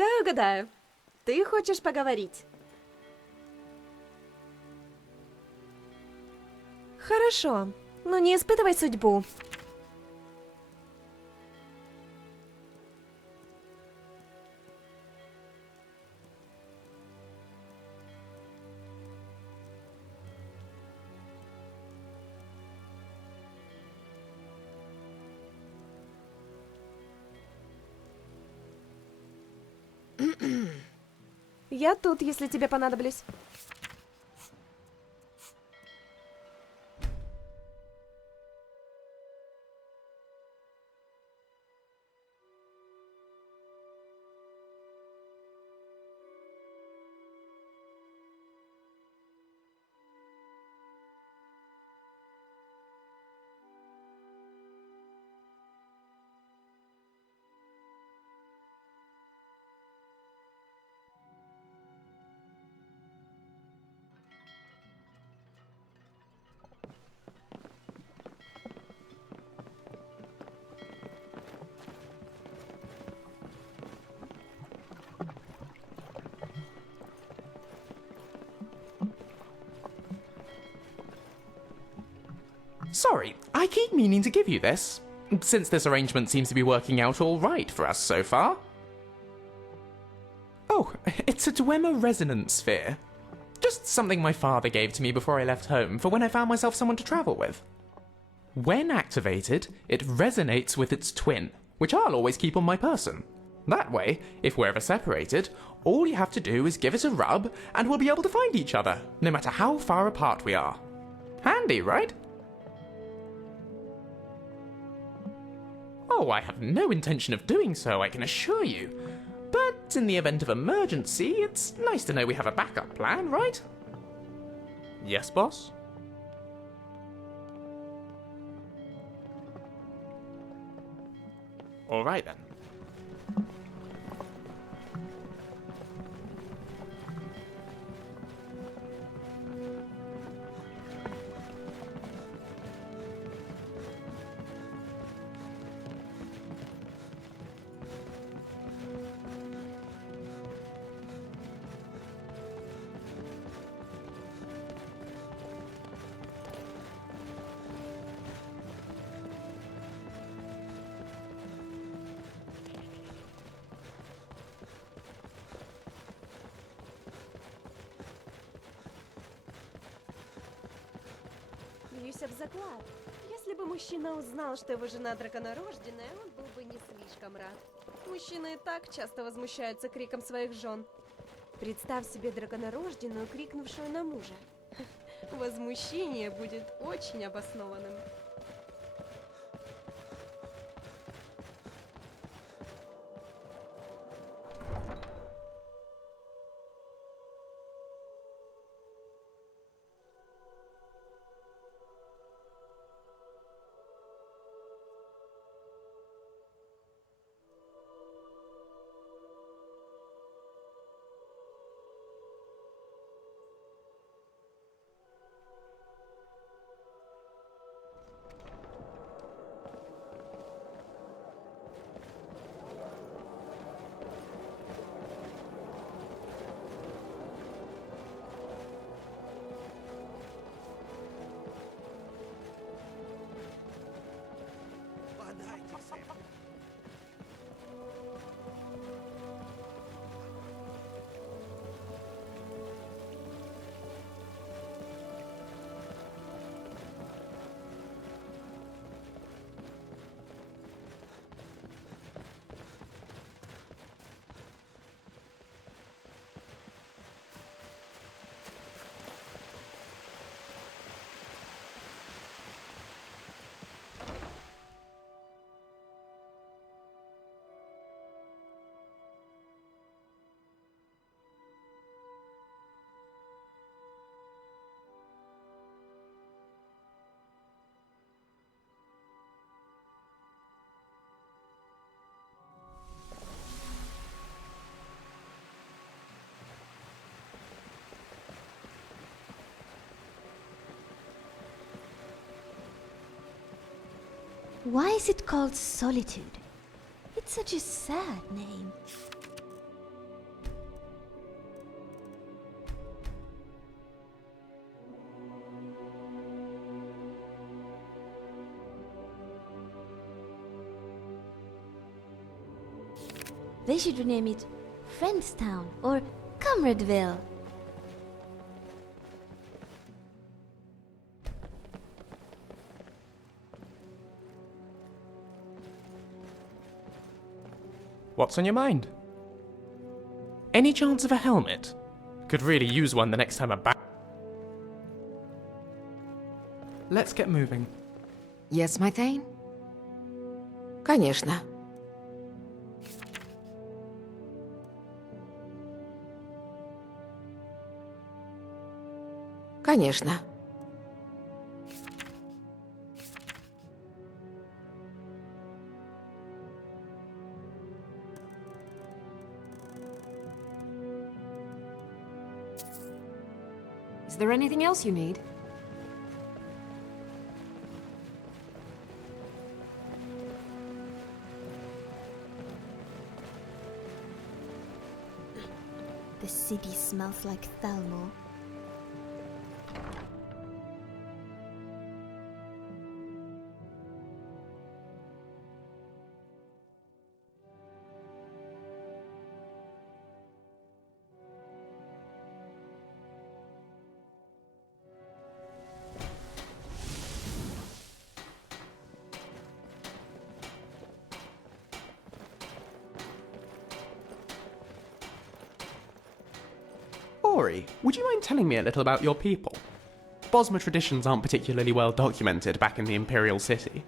Дай угадаю. Ты хочешь поговорить? Хорошо, но не испытывай судьбу. Я тут, если тебе понадоблюсь. Sorry, I keep meaning to give you this, since this arrangement seems to be working out all right for us so far. Oh, it's a Dwemer resonance sphere. Just something my father gave to me before I left home for when I found myself someone to travel with. When activated, it resonates with its twin, which I'll always keep on my person. That way, if we're ever separated, all you have to do is give it a rub and we'll be able to find each other, no matter how far apart we are. Handy, right? Oh, I have no intention of doing so, I can assure you. But in the event of emergency, it's nice to know we have a backup plan, right? Yes, boss? Alright then. Бьюсь об заклад. Если бы мужчина узнал, что его жена драконорожденная, он был бы не слишком рад. Мужчины и так часто возмущаются криком своих жен. Представь себе драконорожденную, крикнувшую на мужа. Возмущение будет очень обоснованным. Why is it called Solitude? It's such a sad name. They should rename it Friendstown or Comradeville. What's on your mind? Any chance of a helmet? Could really use one the next time I'm back. Let's get moving. Yes, my Thane? Конечно. Конечно. Is there anything else you need? The city smells like Thalmor. Ori, would you mind telling me a little about your people? Bosmer traditions aren't particularly well documented back in the Imperial City.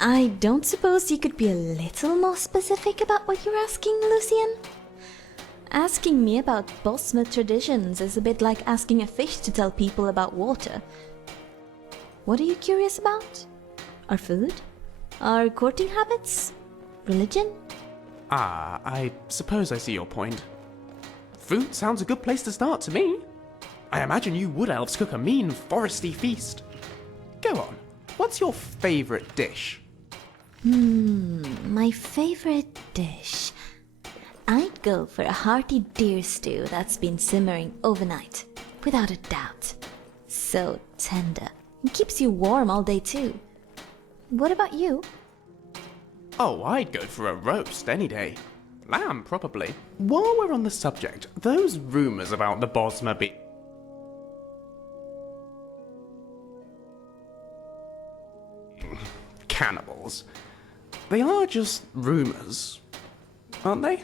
I don't suppose you could be a little more specific about what you're asking, Lucian? Asking me about Bosmer traditions is a bit like asking a fish to tell people about water. What are you curious about? Our food? Our courting habits? Religion? Ah, I suppose I see your point. Food sounds a good place to start to me. I imagine you wood elves cook a mean foresty feast. Go on, what's your favourite dish? My favorite dish. I'd go for a hearty deer stew that's been simmering overnight, without a doubt. So tender. It keeps you warm all day too. What about you? Oh, I'd go for a roast any day. Lamb, probably. While we're on the subject, those rumours about the Bosmer cannibals. They are just rumours, aren't they?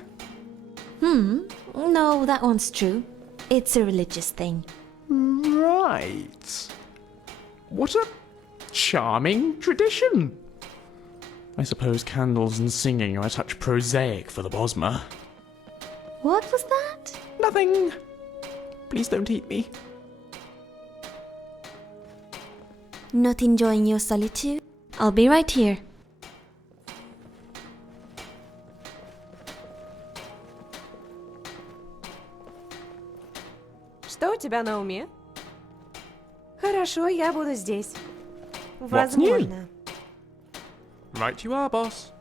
No, that one's true. It's a religious thing. Right. What a charming tradition. I suppose candles and singing are a touch prosaic for the Bosmer. What was that? Nothing. Please don't eat me. Not enjoying your solitude? I'll be right here. Что у тебя на уме? Хорошо, я буду здесь. What's new? Возможно. Right you are, boss.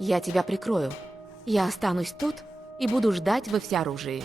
Я тебя прикрою. Я останусь тут и буду ждать во всеоружии.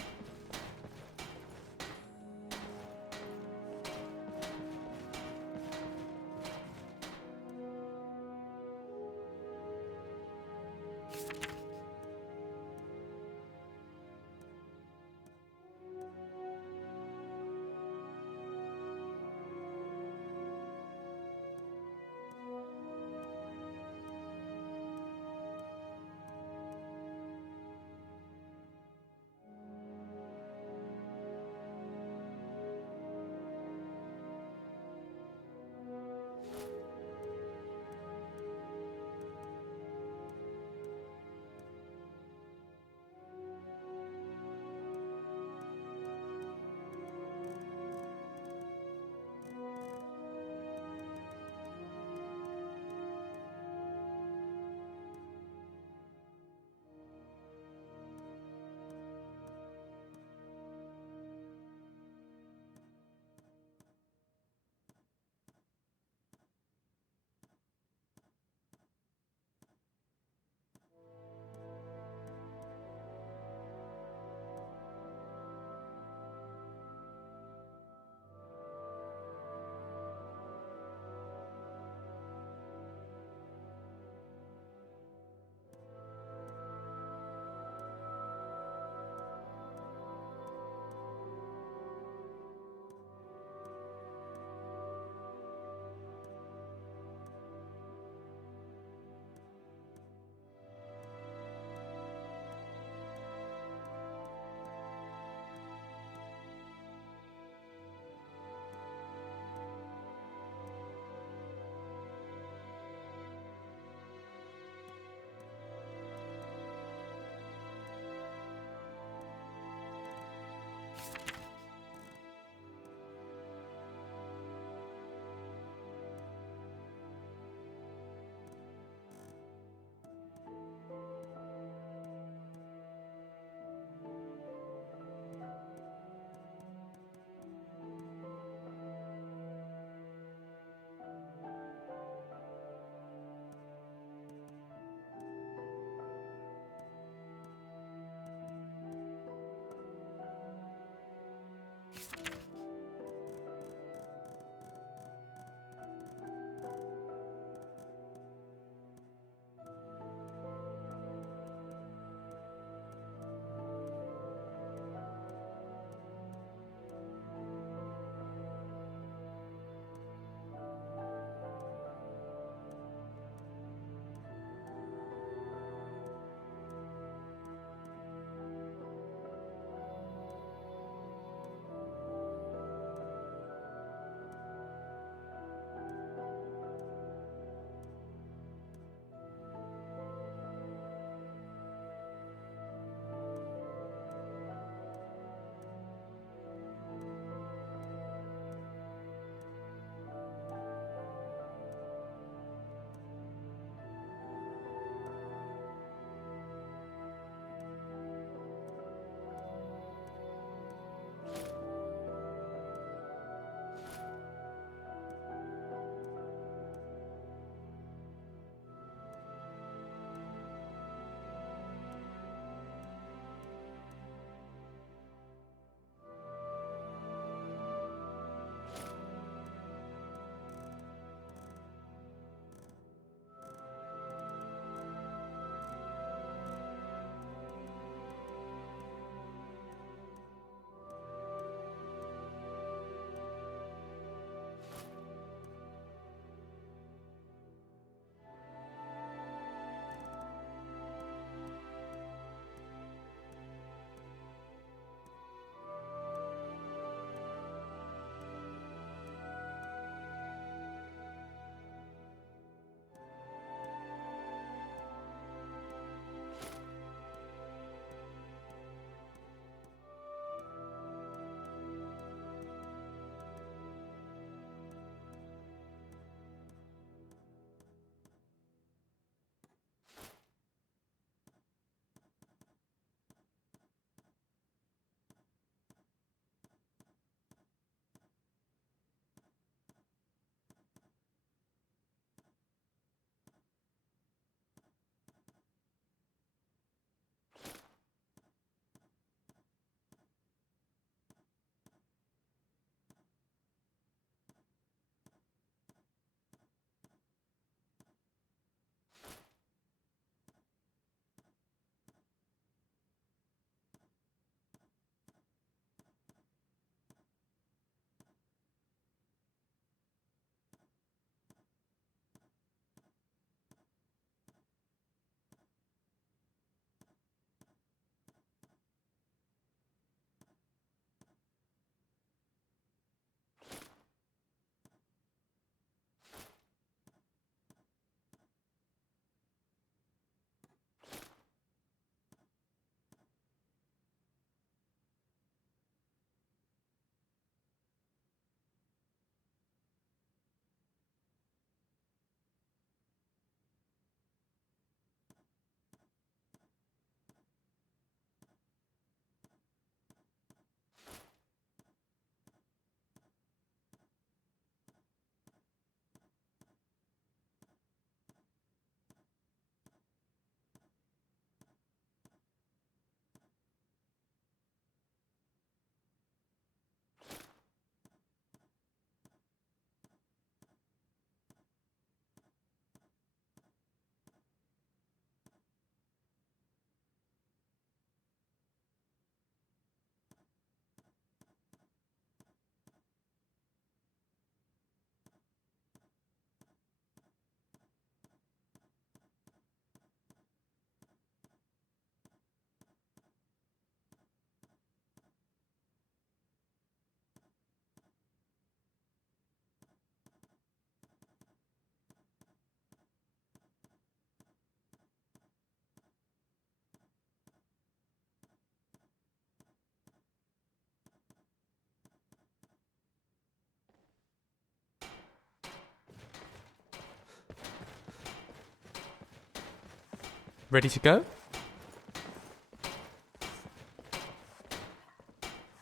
Ready to go?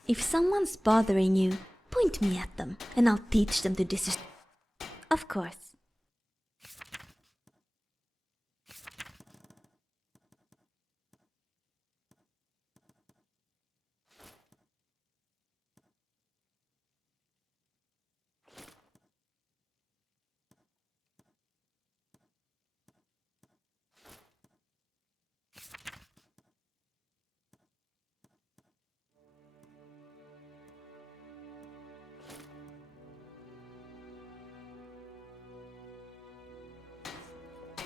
If someone's bothering you, point me at them, and I'll teach them to Of course.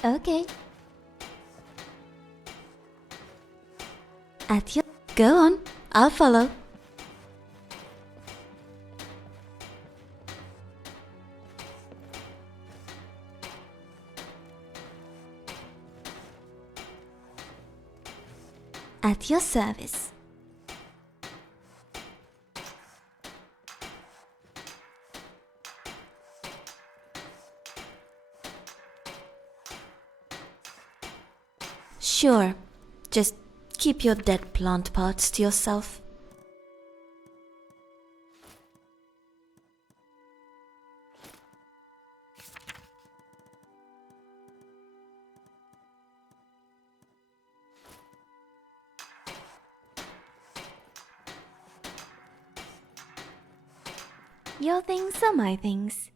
Okay. At your... Go on, I'll follow. At your service. Sure, just keep your dead plant parts to yourself. Your things are my things.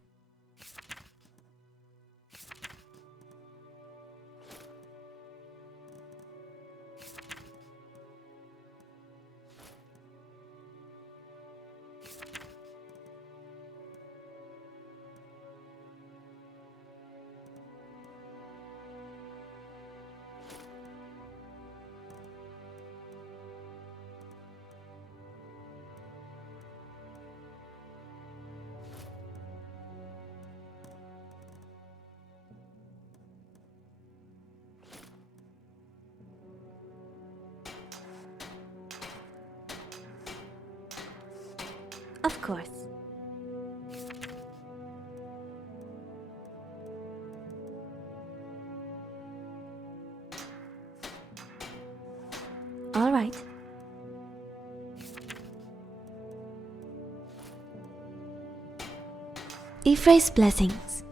Of course. All right. Ephraim's blessings.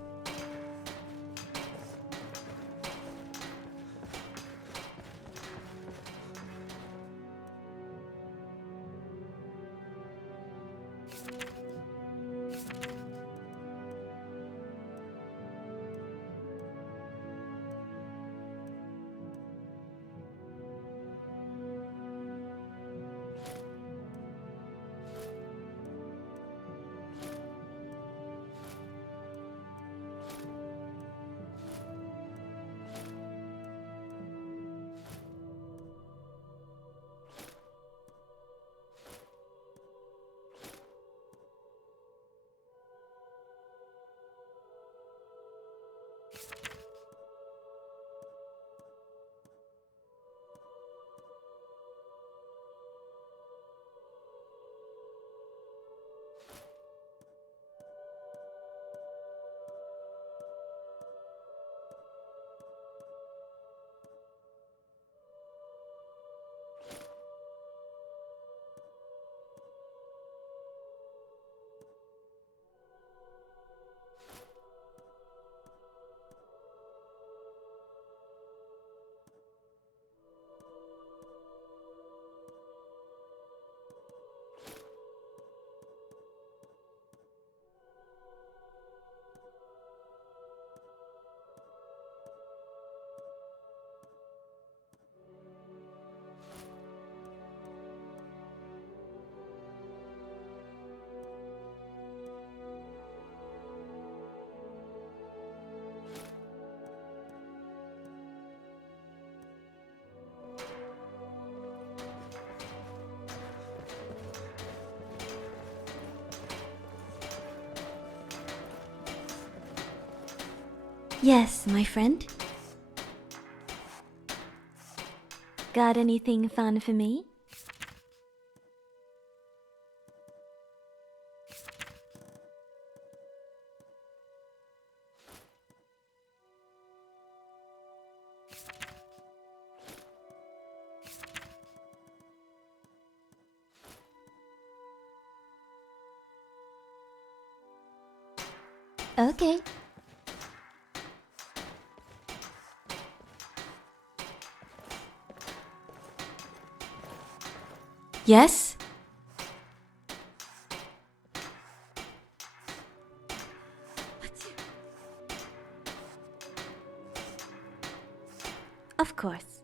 Yes, my friend. Got anything fun for me? Okay. Yes? Of course.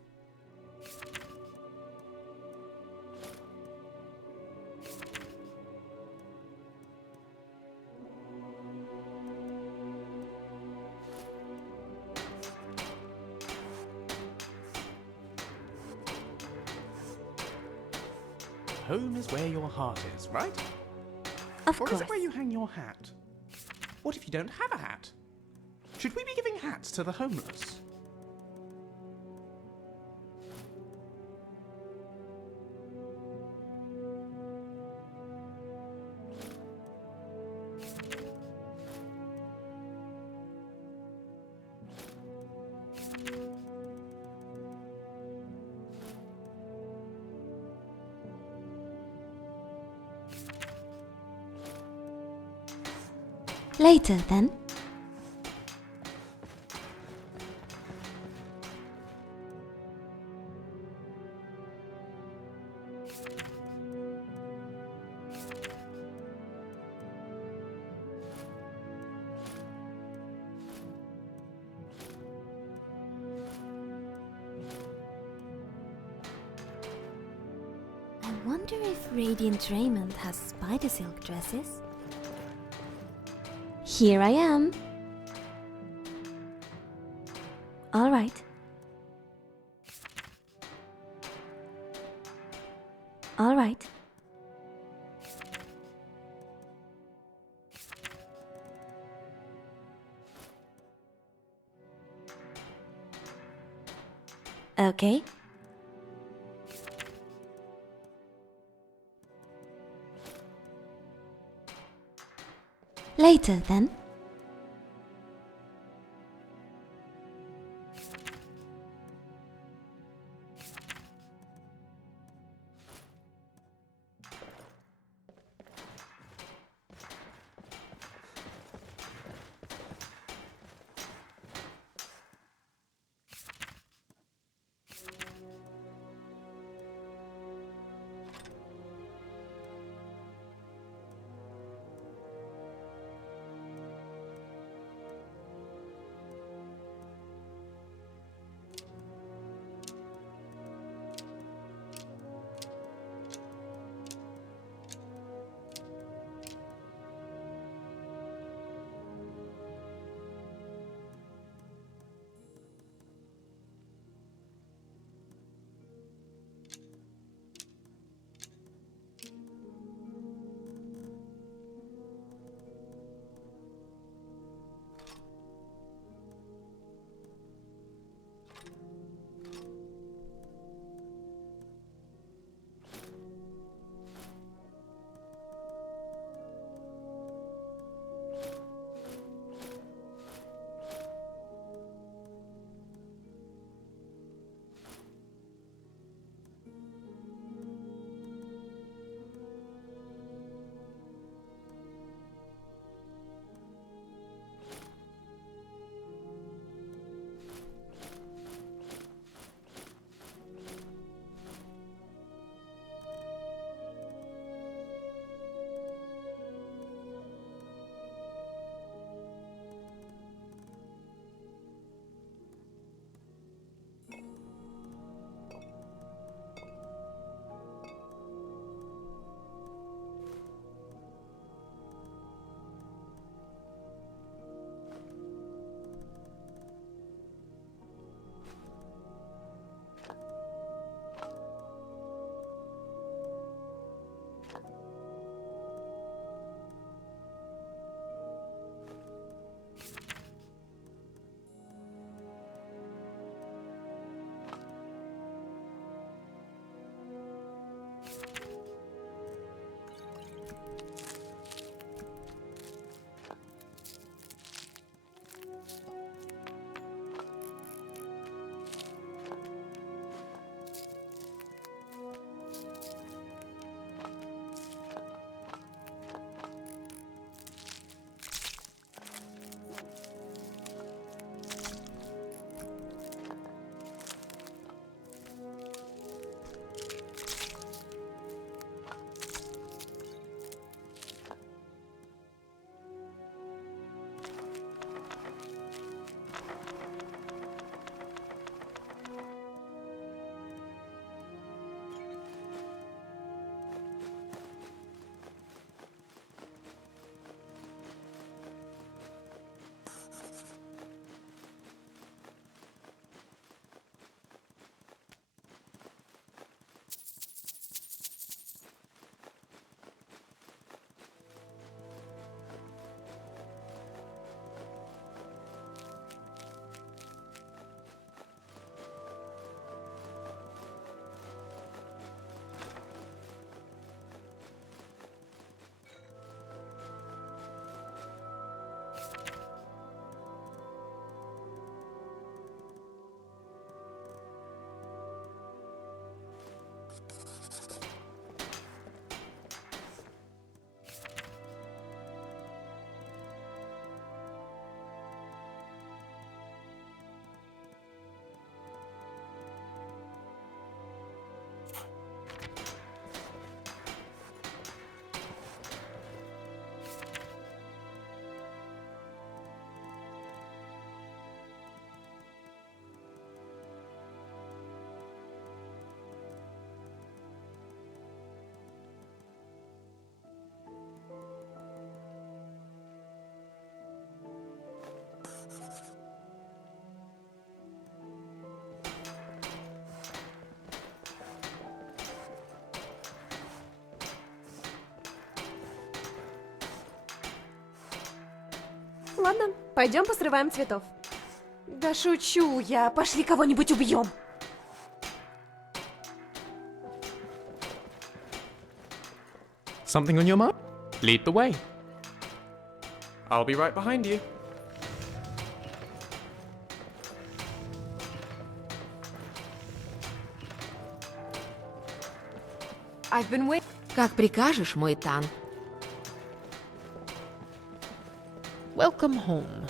Home is where your heart is, right? Of Or course. is it where you hang your hat? What if you don't have a hat? Should we be giving hats to the homeless? Later, then. I wonder if Radiant Raymond has spider silk dresses. Here I am. All right. All right. Okay. Later, then. Ладно, пойдем посрываем цветов. Да шучу я, пошли кого-нибудь убьем. Something on your mark? Lead the way. I'll be right behind you. I've been waiting. Как прикажешь, мой Тан. Welcome home.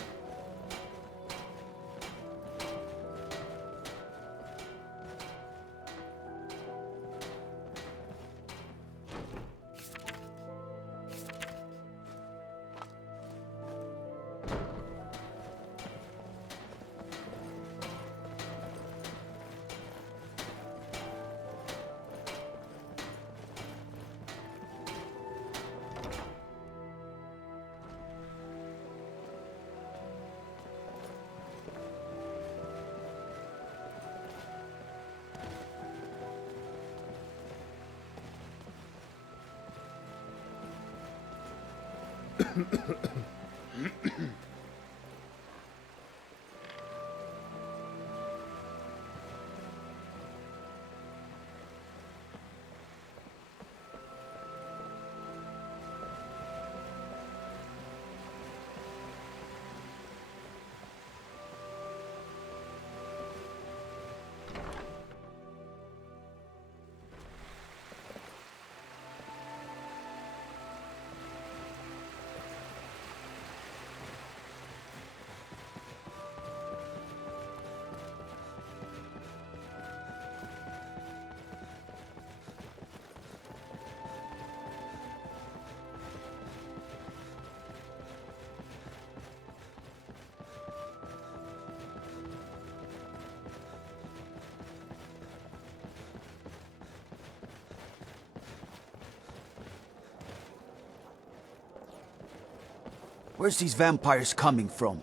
Where's these vampires coming from?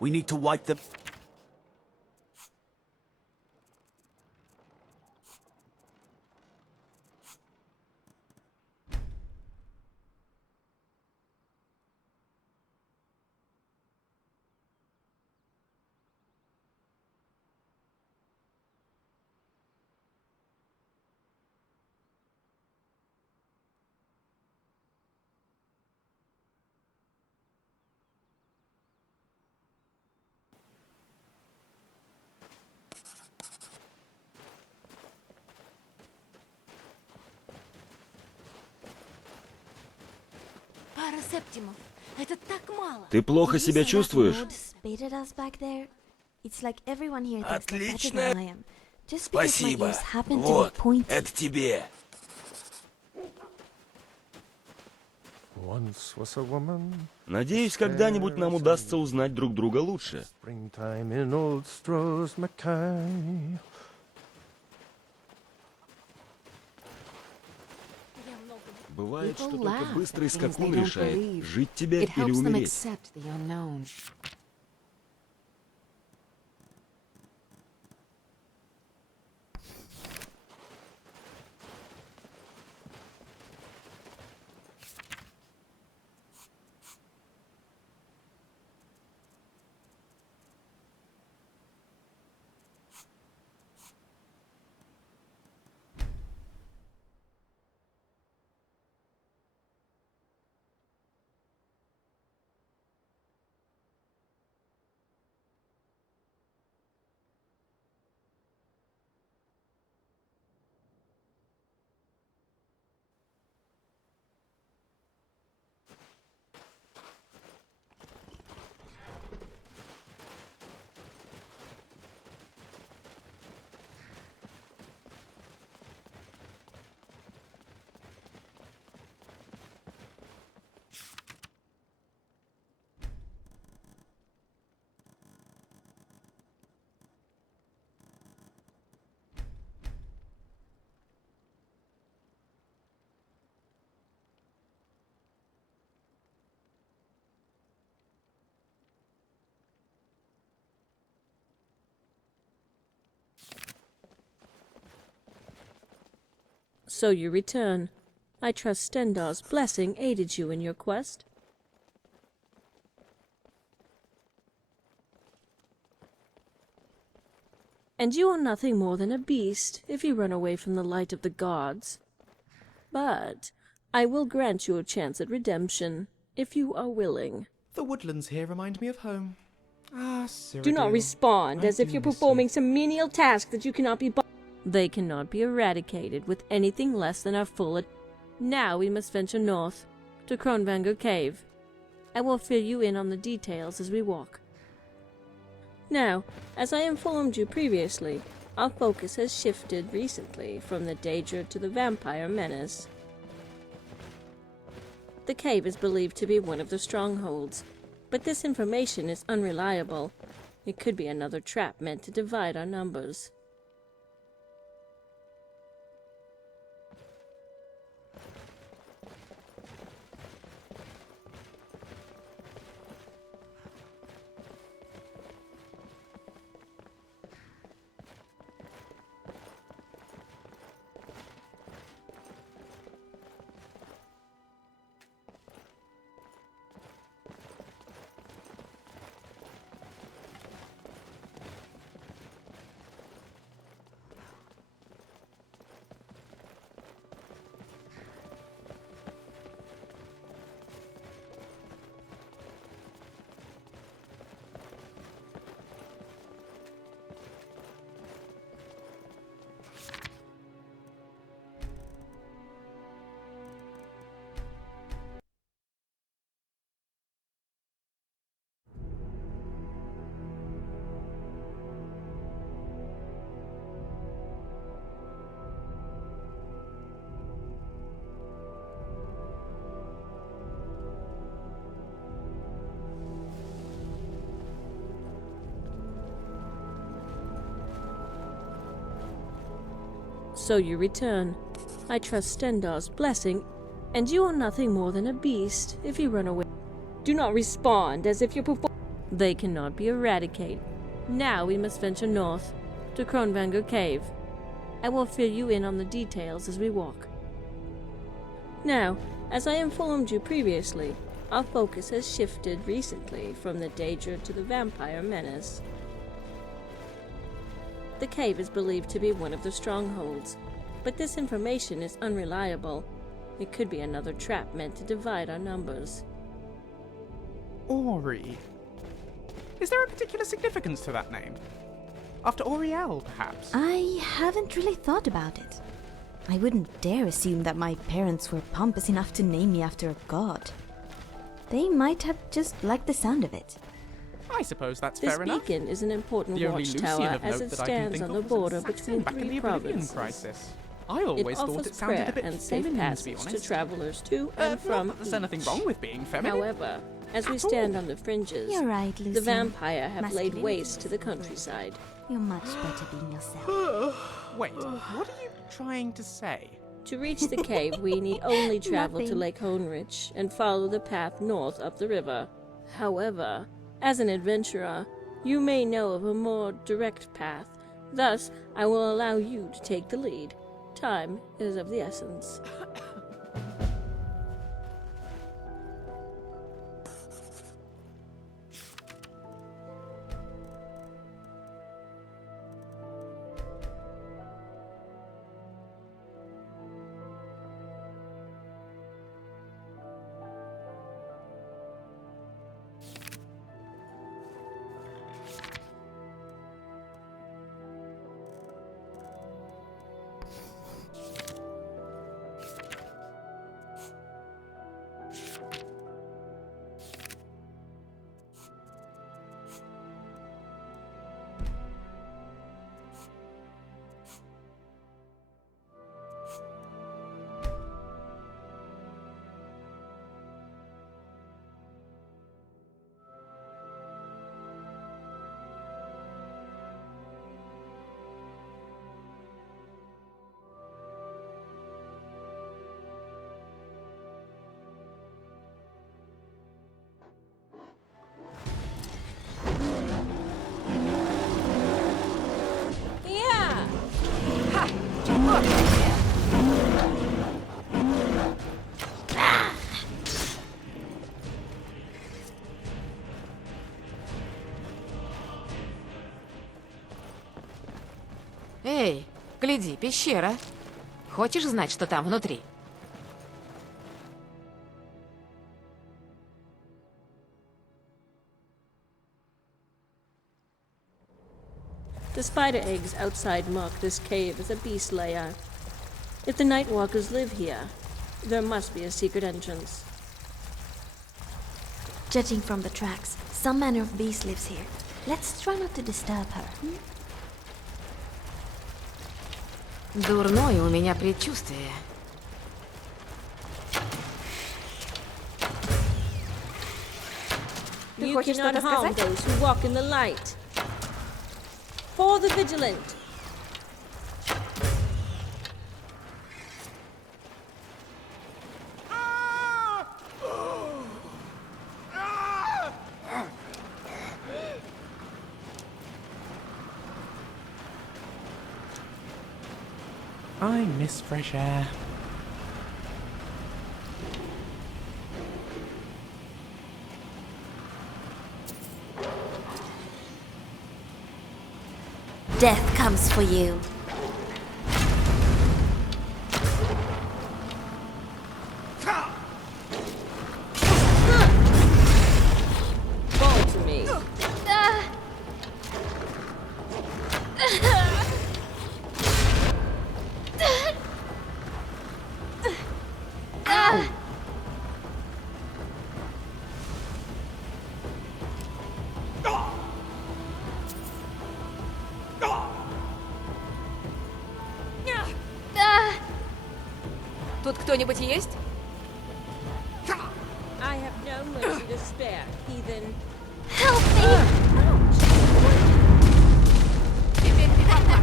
We need to wipe them. Пара септимов. Это так мало. Ты плохо себя чувствуешь? Отлично. Just because my Спасибо. ears happen to be Вот, pointy. это тебе. Once was a woman, Надеюсь, когда-нибудь нам удастся узнать друг друга лучше. springtime in old Stroh's Mackay. Бывает, что People только laugh быстрый at things they скакун don't решает, believe. жить тебе It или helps them умереть. accept the unknown. So you return. I trust Stendar's blessing aided you in your quest. and you are nothing more than a beast if you run away from the light of the gods. But I will grant you a chance at redemption, if you are willing. The woodlands here remind me of home. Ah, Do not Cyrodiil, respond I as if do you're miss performing you. some menial task that you cannot be. They cannot be eradicated with anything less than our full. Now we must venture north to Kronvanger Cave. I will fill you in on the details as we walk. Now, as I informed you previously, our focus has shifted recently from the danger to the vampire menace. The cave is believed to be one of the strongholds, but this information is unreliable. It could be another trap meant to divide our numbers. So you return. I trust Stendar's blessing, and you are nothing more than a beast if you run away. Do not respond as if you're They cannot be eradicated. Now we must venture north to Kronvanger Cave. I will fill you in on the details as we walk. Now, as I informed you previously, our focus has shifted recently from the danger to the vampire menace. The cave is believed to be one of the strongholds, but this information is unreliable. It could be another trap meant to divide our numbers. Ori. Is there a particular significance to that name? After Oriel, perhaps? I haven't really thought about it. I wouldn't dare assume that my parents were pompous enough to name me after a god. They might have just liked the sound of it. I suppose that's This fair enough. beacon is an important The only watchtower Lucian of as note it that I can stands think on of the was border Saxon between back in three the Oblivion provinces. Crisis. I It always thought offers it sounded prayer a bit and safe feminine, to be passage to honest. travelers to and Not from that there's anything each. wrong with being feminine. However, as we At stand all. on the fringes, You're right, Lucian. the vampire have laid Masculinity waste is to the important. countryside. You're much better being yourself. Wait, what are you trying to say? To reach the cave, we need only travel to Nothing. Lake Hohenrich and follow the path north up the river. However, as an adventurer, you may know of a more direct path. Thus, I will allow you to take the lead. Time is of the essence. Гляди, пещера. Хочешь знать, что там внутри? The spider eggs outside mark this cave as a beast lair. If the Nightwalkers live here, there must be a secret entrance. Judging from the tracks, some manner of beast lives here. Let's try not to disturb her. Дурное у меня предчувствие. Ты You хочешь cannot что-то harm сказать? those who walk in the light. For the vigilant. I miss fresh air. Death comes for you. Fall to me. Тут кто-нибудь есть? I have no mercy to spare, heathen. Help me! Теперь ты попала.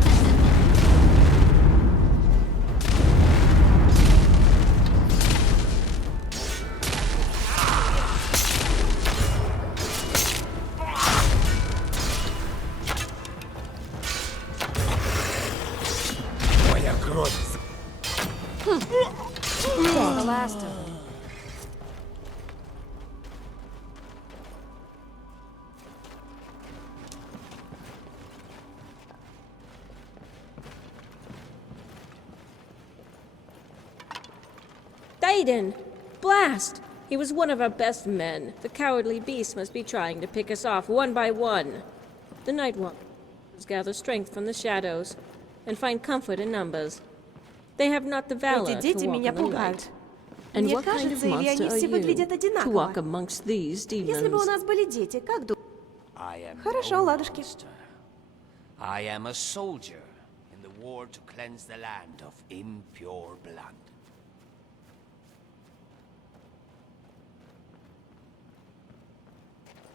Моя кровь. The last of them. Thaden! Blast! He was one of our best men. The cowardly beast must be trying to pick us off one by one. The Nightwalkers gather strength from the shadows and find comfort in numbers. They have not the valor Эти дети to walk меня in the light. пугают. And Мне what kind of кажется, или monster они are все выглядят you to walk одинаково? amongst these Если бы у demons? нас были дети, как думаешь? I am Хорошо, no ладушки. monster. I am a soldier in the war to cleanse the land of impure blood.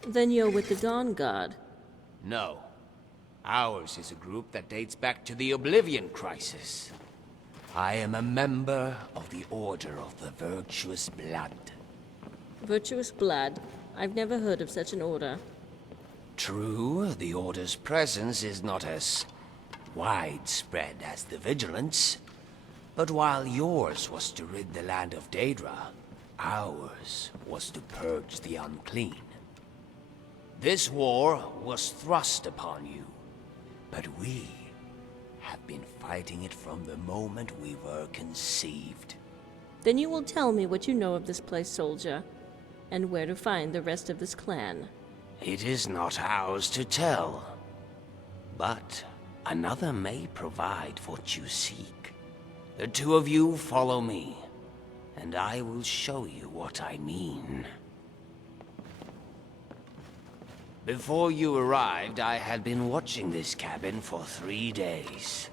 Then you're with the Dawn Guard. No. Ours is a group that dates back to the Oblivion Crisis. I am a member of the Order of the Virtuous Blood. Virtuous blood. I've never heard of such an order. True, the Order's presence is not as widespread as the Vigilance. But while yours was to rid the land of Daedra, ours was to purge the unclean. This war was thrust upon you, but we have been fighting it from the moment we were conceived. Then you will tell me what you know of this place, soldier, and where to find the rest of this clan. It is not ours to tell, but another may provide what you seek. The two of you follow me, and I will show you what I mean. Before you arrived, I had been watching this cabin for 3 days.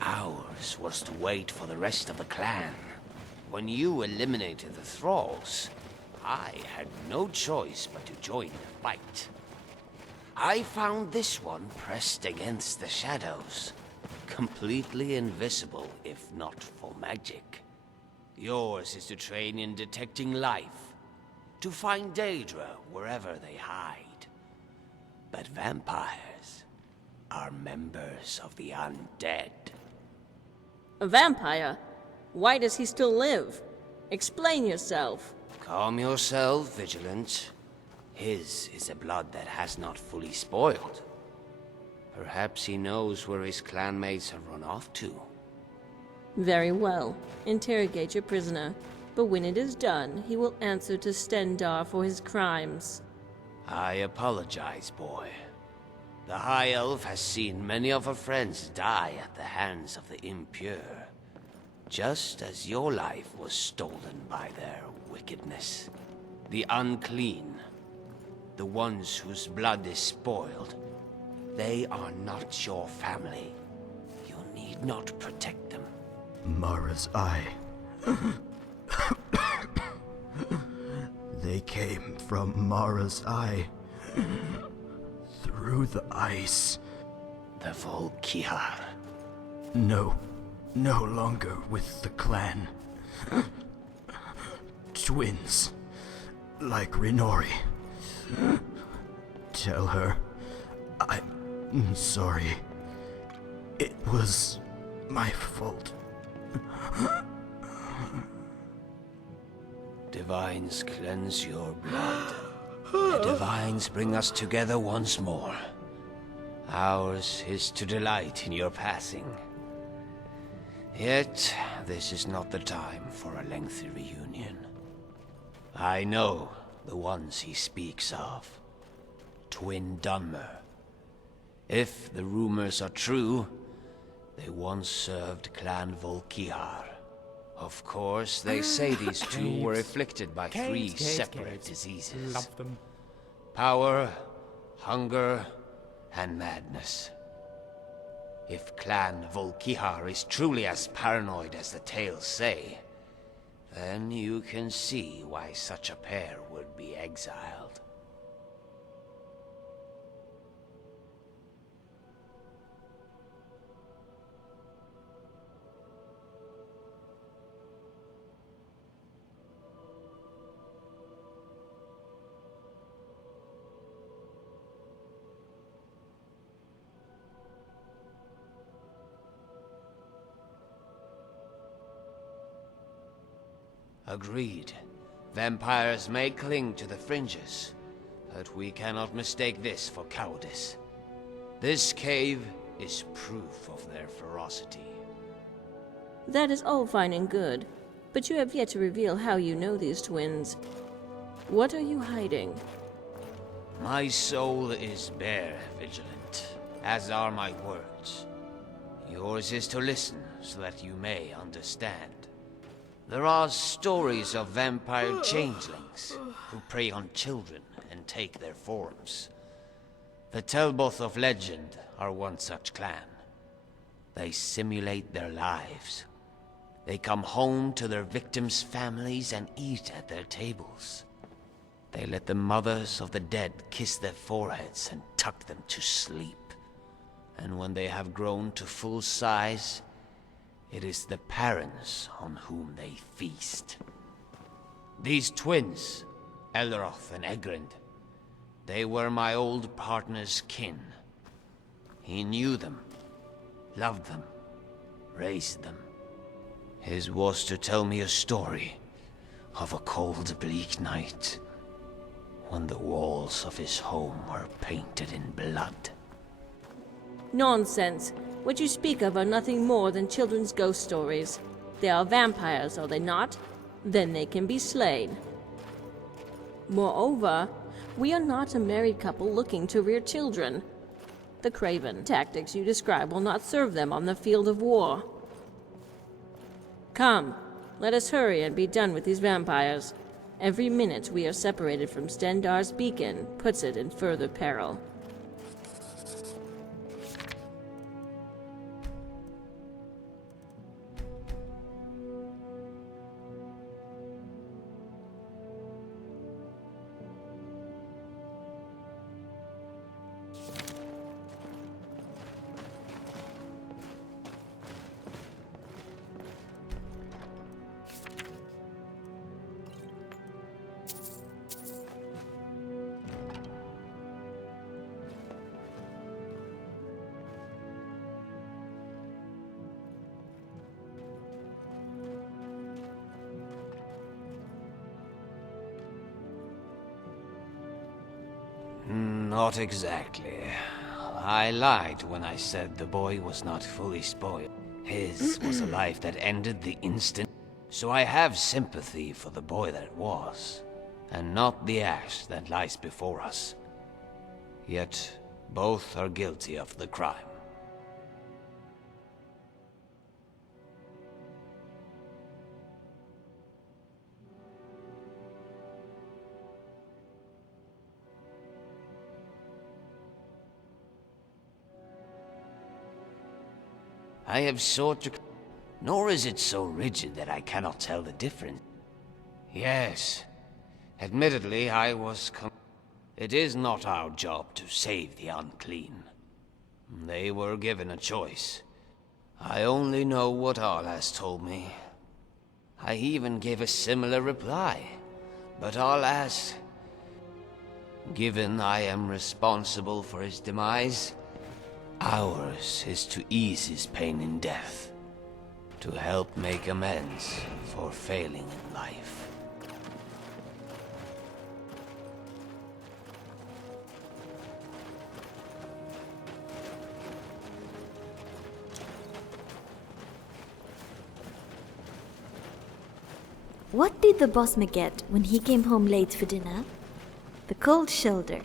Ours was to wait for the rest of the clan. When you eliminated the thralls, I had no choice but to join the fight. I found this one pressed against the shadows, completely invisible if not for magic. Yours is to train in detecting life, to find Daedra wherever they hide. But vampires are members of the undead. A vampire? Why does he still live? Explain yourself. Calm yourself, Vigilant. His is a blood that has not fully spoiled. Perhaps he knows where his clanmates have run off to. Very well. Interrogate your prisoner. But when it is done, he will answer to Stendar for his crimes. I apologize, boy. The High Elf has seen many of her friends die at the hands of the impure, just as your life was stolen by their wickedness. The unclean, the ones whose blood is spoiled, they are not your family. You need not protect them. Mara's eye. They came from Mara's eye. Through the ice. The Volkihar. No longer with the clan. Twins. Like Rinori. Tell her I'm sorry. It was my fault. Divines cleanse your blood. The divines bring us together once more. Ours is to delight in your passing. Yet, this is not the time for a lengthy reunion. I know the ones he speaks of. Twin Dunmer. If the rumors are true, they once served Clan Volkihar. Of course, they say these two were afflicted by three separate diseases. Love them. Power, hunger, and madness. If Clan Volkihar is truly as paranoid as the tales say, then you can see why such a pair would be exiled. Agreed. Vampires may cling to the fringes, but we cannot mistake this for cowardice. This cave is proof of their ferocity. That is all fine and good, but you have yet to reveal how you know these twins. What are you hiding? My soul is bare vigilant, as are my words. Yours is to listen so that you may understand. There are stories of vampire changelings who prey on children and take their forms. The Telboth of legend are one such clan. They simulate their lives. They come home to their victims' families and eat at their tables. They let the mothers of the dead kiss their foreheads and tuck them to sleep. And when they have grown to full size, it is the parents on whom they feast. These twins, Elroth and Egrind, they were my old partner's kin. He knew them, loved them, raised them. His was to tell me a story of a cold, bleak night when the walls of his home were painted in blood. Nonsense. What you speak of are nothing more than children's ghost stories. They are vampires, are they not? Then they can be slain. Moreover, we are not a married couple looking to rear children. The craven tactics you describe will not serve them on the field of war. Come, let us hurry and be done with these vampires. Every minute we are separated from Stendar's beacon puts it in further peril. Not exactly. I lied when I said the boy was not fully spoiled. His was a life that ended the instant. So I have sympathy for the boy that was, and not the ash that lies before us. Yet, both are guilty of the crime. I have sought to... Nor is it so rigid that I cannot tell the difference. Yes. Admittedly, I was... It is not our job to save the unclean. They were given a choice. I only know what Al has told me. I even gave a similar reply. But Al asked... Given I am responsible for his demise, ours is to ease his pain in death. To help make amends for failing in life. What did the bossman get when he came home late for dinner? The cold shoulder.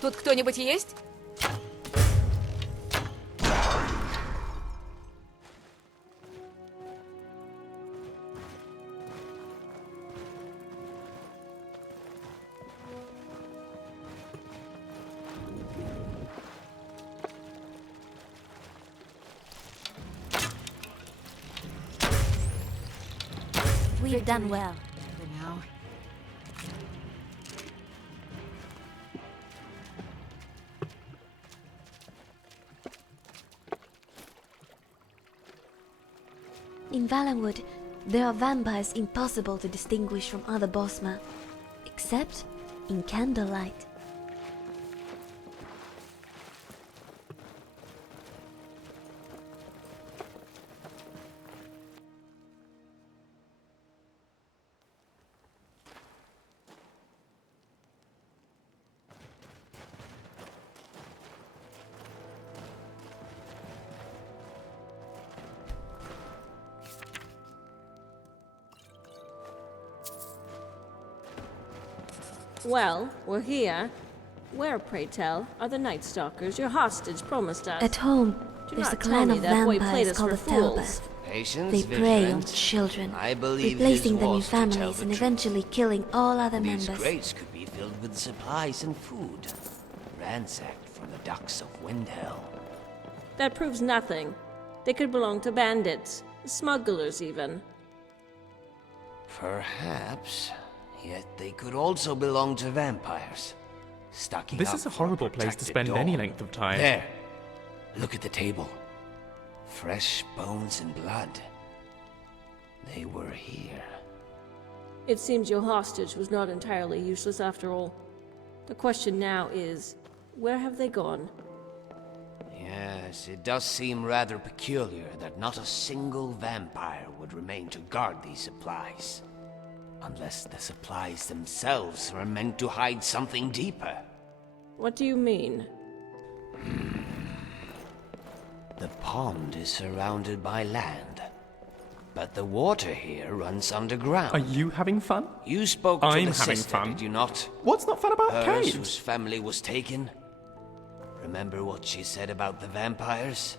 Тут кто-нибудь есть? We've done well. In Valenwood, there are vampires impossible to distinguish from other Bosma, except in candlelight. Well, we're here. Where, pray tell, are the Night Stalkers your hostage promised us? At home, Do there's a not tell clan me of that boy played vampires us called for the fools. Talbath. Patience, They prey on vigilant. children, I believe replacing his them in was to tell families the and truth. eventually killing all other These members. crates could be filled with supplies and food, ransacked from the docks of Windhell. That proves nothing. They could belong to bandits, smugglers even. Perhaps, yet they could also belong to vampires. Stocking This up is a for horrible place to protracted spend any dawn. length of time. There, look at the table. Fresh bones and blood. They were here. It seems your hostage was not entirely useless after all. The question now is, where have they gone? Yes, it does seem rather peculiar that not a single vampire would remain to guard these supplies. Unless the supplies themselves are meant to hide something deeper. What do you mean? The pond is surrounded by land, but the water here runs underground. Are you having fun? You spoke to I'm the having sister, fun. did you not? What's not fun about Hers caves? whose family was taken? Remember what she said about the vampires?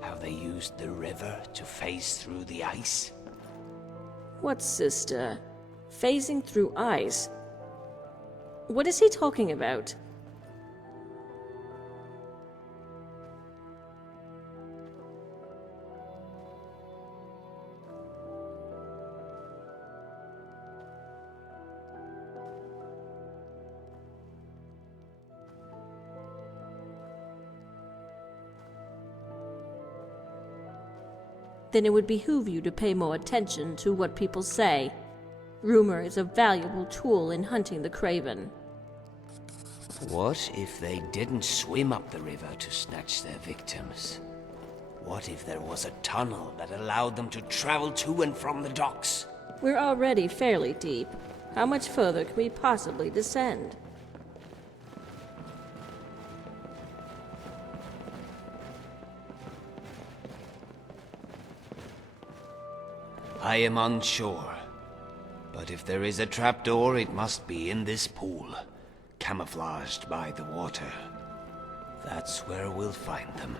How they used the river to phase through the ice? What sister? Phasing through ice? What is he talking about? Then it would behoove you to pay more attention to what people say. Rumor is a valuable tool in hunting the craven. What if they didn't swim up the river to snatch their victims? What if there was a tunnel that allowed them to travel to and from the docks? We're already fairly deep. How much further can we possibly descend? I am unsure. But if there is a trapdoor, it must be in this pool, camouflaged by the water. That's where we'll find them.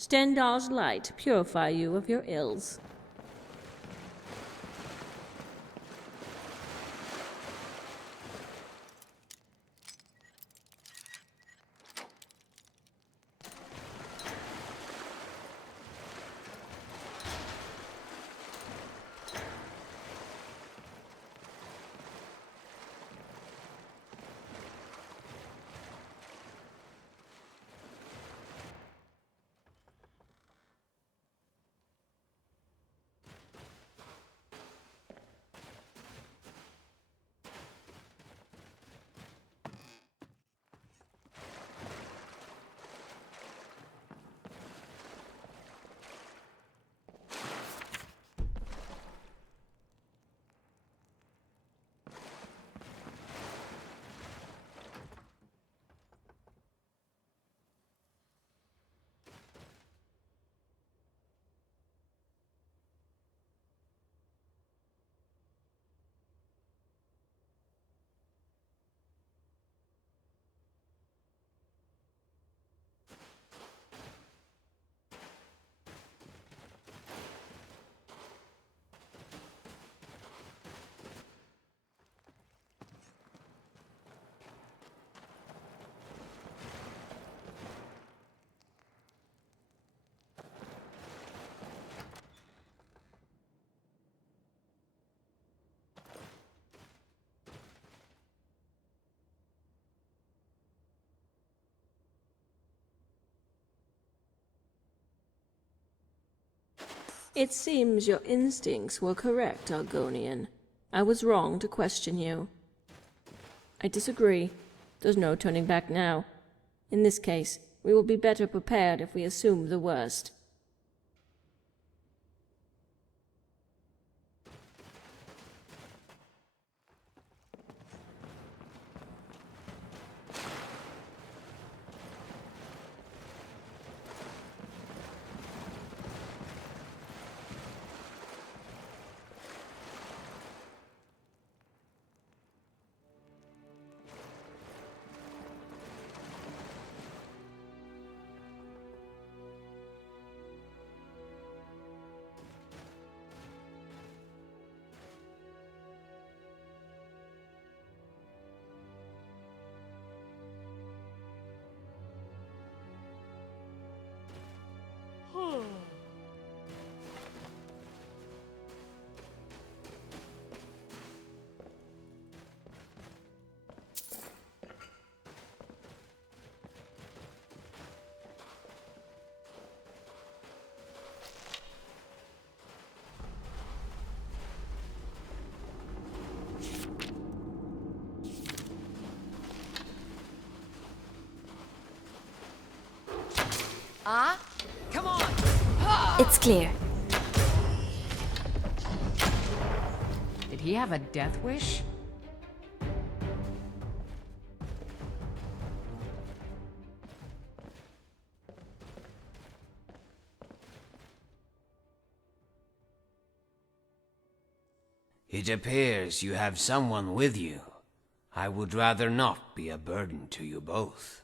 Stendhal's light purify you of your ills. It seems your instincts were correct, Argonian. I was wrong to question you. I disagree. There's no turning back now. In this case, we will be better prepared if we assume the worst. Come on! It's clear. Did he have a death wish? It appears you have someone with you. I would rather not be a burden to you both.